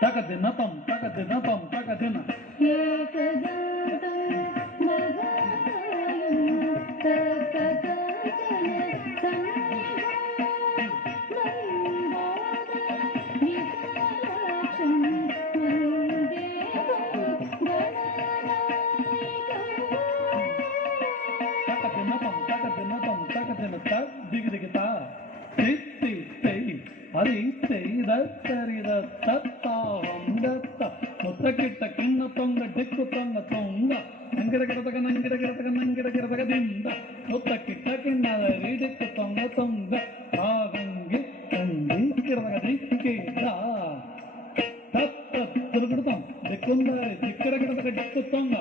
ತಕದಿನಪಂ ತಕದಿನಪಂ ತಕದಿನ ದಿಗಿದಿಗಿತ ತಿತ್ತಿ ತೈ ಹರಿ ತೈದ ತರಿದ ತತ್ತ ಹೊಂದತ್ತ ಮುತ್ತಕಿಟ್ಟ ಕಿಣ್ಣ ತೊಂಗ ದಿಕ್ಕು ತೊಂಗ ತೊಂಗ ನಂಗಿಡ ಗಿಡದಗ ನಂಗಿಡ ಗಿಡದಗ ನಂಗಿಡ ಗಿಡದಗ ದಿಂದ ಮುತ್ತಕಿಟ್ಟ ಕಿಣ್ಣದ ದಿಕ್ಕು ತೊಂಗ ತೊಂಗ ಆವಂಗಿ ತಂಗಿ ಗಿಡದಗ ದಿಕ್ಕಿದ ತತ್ತ ತಿರುಗಿಡ್ತಾಂ ದಿಕ್ಕುಂದಾರಿ ದಿಕ್ಕಡ ಗಿಡದಗ ದಿಕ್ಕು ತೊಂಗ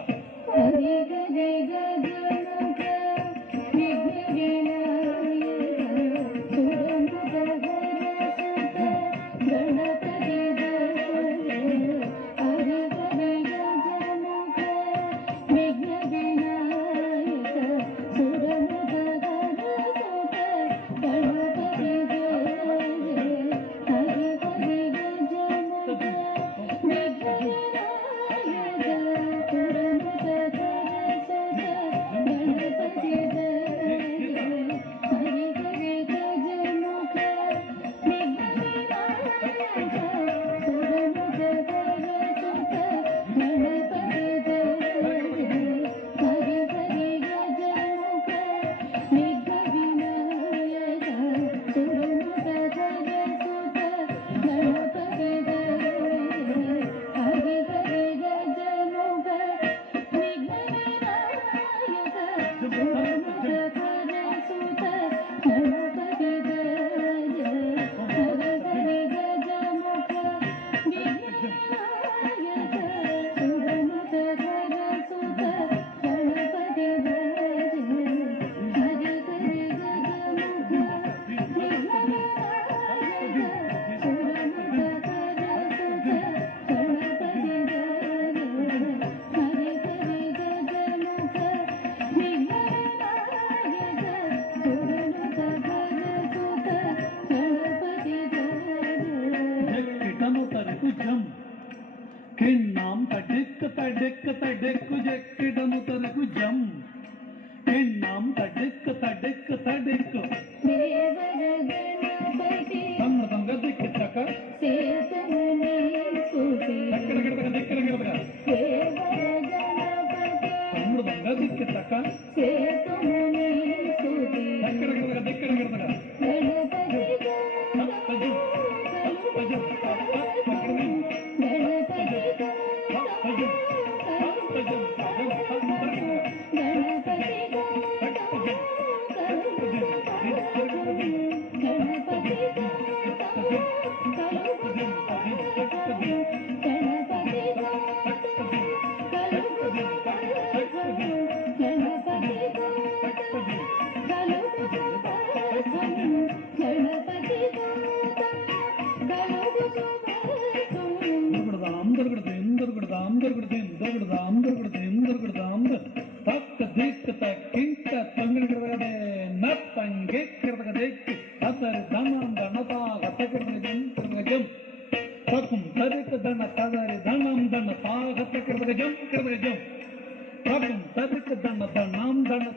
కిన్నాం తడిక్ తడిక్ తడిక్కు జెక్కిడము తనకు జం కిన్నాం తడిక్ తడిక్ తడిక్కు తమ్మ తమ్మ దిక్కు చక ఎక్కడ గిడదగ దిక్కర గిడదగ తమ్ముడు బంగ దిక్కు చక ఎక్కడ గిడదగ దిక్కర గిడదగ ತಕ್ಕ ದಿಕ್ಕ ತಕ್ಕಿಂತ ತಂಗಿಡಗದೆ ನತ್ತಂಗೆ ಕಿಡಗದೆ ಅದರ ದನಂದ ನತಾಗ ತಕಿಡಗದೆ ಜಂ ತಕುಂ ತರಿಕ ದನ ತದರಿ ದನಂ ದನ ತಾಗ ತಕಿಡಗದೆ ಜಂ ಕಿಡಗದೆ ಜಂ ತಕುಂ ತರಿಕ ದನ ದನಂ ದನ